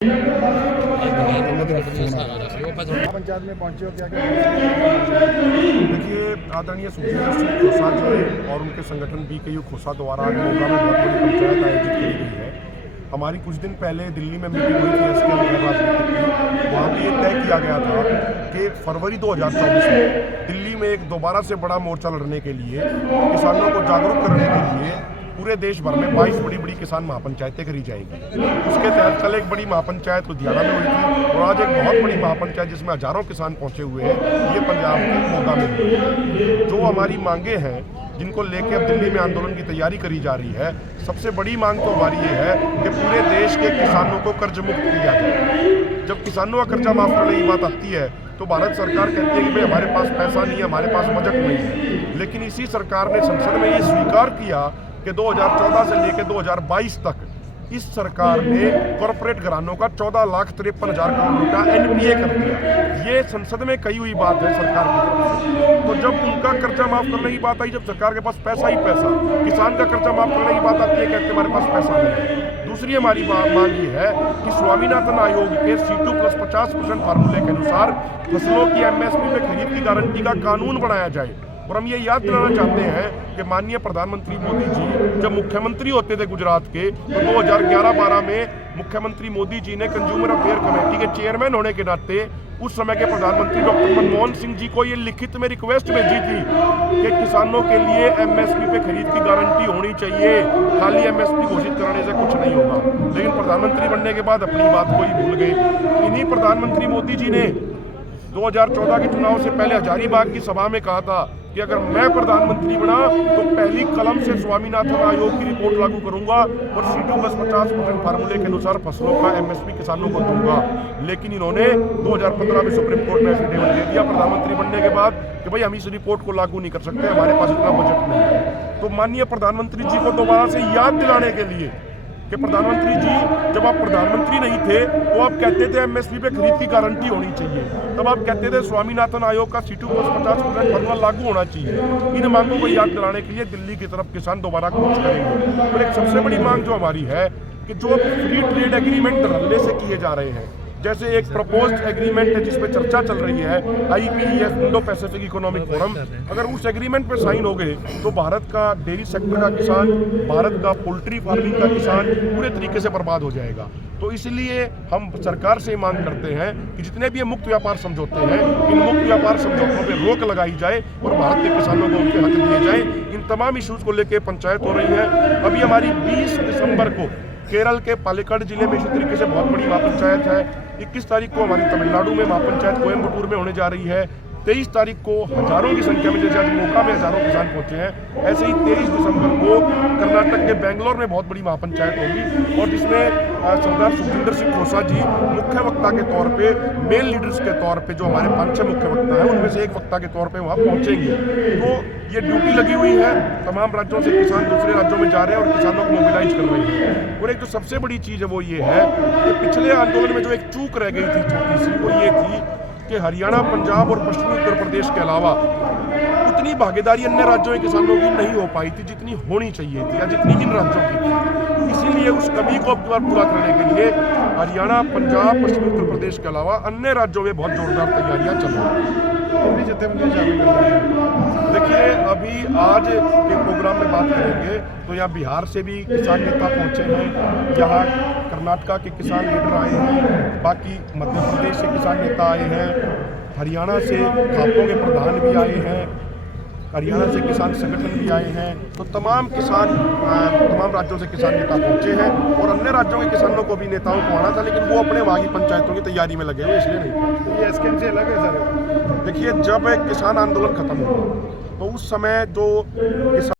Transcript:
पंचायत में पहुंचे हो, क्या क्या? देखिए, आदरणीय सुखविंदर सिंह खोसा जी और उनके संगठन बीकेयू खोसा द्वारा आज मोगा में बहुत बड़ी पंचायत आयोजित की गई है। हमारी कुछ दिन पहले दिल्ली में मीटिंग हुई थी एसकेएम राजनीतिक की। वहाँ पे ये तय किया गया था कि फरवरी 2024 में दिल्ली में एक दोबारा से बड़ा मोर्चा लड़ने के लिए, किसानों को जागरूक करने के लिए पूरे देश भर में 22 बड़ी बड़ी किसान महापंचायतें करी जाएंगी। उसके तहत कल एक बड़ी महापंचायत लुधियाना में हुई थी और आज एक बहुत बड़ी महापंचायत जिसमें हजारों किसान पहुंचे हुए हैं, ये पंजाब के मोगा में हुई है। जो हमारी मांगे हैं, जिनको लेके अब दिल्ली में आंदोलन की तैयारी करी जा रही है, सबसे बड़ी मांग तो हमारी ये है कि पूरे देश के किसानों को कर्ज मुक्त किया जाए। जब किसानों का कर्जा माफ करने की बात आती है तो भारत सरकार कहती है कि भाई हमारे पास पैसा नहीं है, हमारे पास बजट नहीं है। लेकिन इसी सरकार ने संसद में ये स्वीकार किया कि 2014 से लेकर 2022 तक इस सरकार ने कॉर्पोरेट घरानों का 14,53,000 करोड़ रुपया एनपीए कर दिया। ये संसद में कही हुई बात है सरकार की तरफ से। तो जब उनका कर्जा माफ करने की बात आई, जब सरकार के पास पैसा ही पैसा, किसान का कर्जा माफ करने की बात आती है, कहते हमारे पास पैसा नहीं है। दूसरी हमारी मांग ये है कि स्वामीनाथन आयोग के C2+50% फार्मूले के अनुसार फसलों की एमएसपी पे खरीद की गारंटी का कानून बनाया जाए। और हम ये याद दिलाना चाहते हैं कि माननीय प्रधानमंत्री मोदी जी जब मुख्यमंत्री होते थे गुजरात के, तो 2011-12 में मुख्यमंत्री मोदी जी ने कंज्यूमर अफेयर कमेटी के चेयरमैन होने के नाते उस समय के प्रधानमंत्री डॉक्टर मनमोहन सिंह जी को ये लिखित में रिक्वेस्ट भेजी थी कि किसानों के लिए एमएसपी पे खरीद की गारंटी होनी चाहिए, खाली एमएसपी घोषित करने से कुछ नहीं होगा। लेकिन प्रधानमंत्री बनने के बाद अपनी बात को ही भूल गए। इन्हीं प्रधानमंत्री मोदी जी ने 2014 के चुनाव से पहले हजारीबाग की सभा में कहा था कि अगर मैं प्रधानमंत्री बना तो पहली कलम से स्वामीनाथन आयोग की रिपोर्ट लागू करूंगा और C2+50% फार्मूले के अनुसार फसलों का एमएसपी किसानों को दूंगा। लेकिन इन्होंने 2015 में सुप्रीम कोर्ट में एफिडेविट दे दिया प्रधानमंत्री बनने के बाद कि भाई हम इस रिपोर्ट को लागू नहीं कर सकते, हमारे पास इतना बजट नहीं है। तो माननीय प्रधानमंत्री जी को दोबारा से याद दिलाने के लिए कि प्रधानमंत्री जी, जब आप प्रधानमंत्री नहीं थे तो आप कहते थे एमएसपी पे खरीद की गारंटी होनी चाहिए, तब आप कहते थे स्वामीनाथन आयोग का C2+50% फार्मूला लागू होना चाहिए। इन मांगों को याद दिलाने के लिए दिल्ली की तरफ किसान दोबारा कूच करेंगे। और एक सबसे बड़ी मांग जो हमारी है कि जो फ्री ट्रेड एग्रीमेंट धड़ल्ले से किए जा रहे हैं, जैसे एक प्रपोज्ड एग्रीमेंट है जिसपे चर्चा चल रही है, IPEF Indo Pacific economic forum, अगर उस एग्रीमेंट पे साइन हो गए तो भारत का डेयरी सेक्टर का किसान, भारत का पोल्ट्री फार्मिंग का किसान पूरे तरीके से बर्बाद हो जाएगा। तो इसलिए हम सरकार से मांग करते हैं कि जितने भी ये मुक्त व्यापार समझौते हैं, इन मुक्त व्यापार समझौतों पर रोक लगाई जाए और भारत के किसानों को उनके हक दिए जाए। इन तमाम इशूज़ को लेकर पंचायत हो रही है। अभी हमारी 20 दिसंबर को केरल के पालक्काड जिले में इसी तरीके से बहुत बड़ी महापंचायत है। 21 तारीख को हमारी तमिलनाडु में महापंचायत कोयम्बटूर में होने जा रही है। 23 तारीख को हजारों की संख्या में, जैसे आज मोगा में हजारों किसान पहुंचे हैं, ऐसे ही 23 दिसंबर को कर्नाटक के बेंगलोर में बहुत बड़ी महापंचायत होगी और जिसमें सरदार सुखविंदर सिंह खोसा जी मुख्य वक्ता के तौर पे, मेल लीडर्स के तौर पे, जो हमारे 5-6 मुख्य वक्ता हैं उनमें से एक वक्ता के तौर पे वहाँ पहुँचेंगे। तो ये ड्यूटी लगी हुई है, तमाम राज्यों से किसान दूसरे राज्यों में जा रहे हैं और किसानों को मोबिलाइज कर रहे हैं। और एक जो सबसे बड़ी चीज़ है वो ये है कि पिछले आंदोलन में जो एक चूक रह गई थी छोटी सी, वो ये थी कि हरियाणा, पंजाब और पश्चिमी उत्तर प्रदेश के अलावा उतनी भागीदारी अन्य राज्यों के किसानों की नहीं हो पाई थी जितनी होनी चाहिए थी या जितनी इन राज्यों की थी। इसीलिए उस कमी को अब पूरा करने के लिए हरियाणा, पंजाब, पश्चिमी उत्तर प्रदेश के अलावा अन्य राज्यों में बहुत जोरदार तैयारियां चल रही हैं। देखिए, अभी आज के प्रोग्राम में बात करेंगे तो यहाँ बिहार से भी किसान नेता पहुँचे हैं, यहाँ कर्नाटका के किसान लीडर आए हैं, बाकी मध्य प्रदेश से किसान नेता आए हैं, हरियाणा से खापों के प्रधान भी आए हैं, हरियाणा से किसान संगठन भी आए हैं। तो तमाम राज्यों से किसान नेता पहुंचे हैं और अन्य राज्यों के किसानों को भी नेताओं को आना था, लेकिन वो अपने वहाँ की पंचायतों की तैयारी में लगे हुए, इसलिए नहीं। ये एसकेएम से अलग है सर। देखिए, जब एक किसान आंदोलन खत्म हुआ तो उस समय जो किसान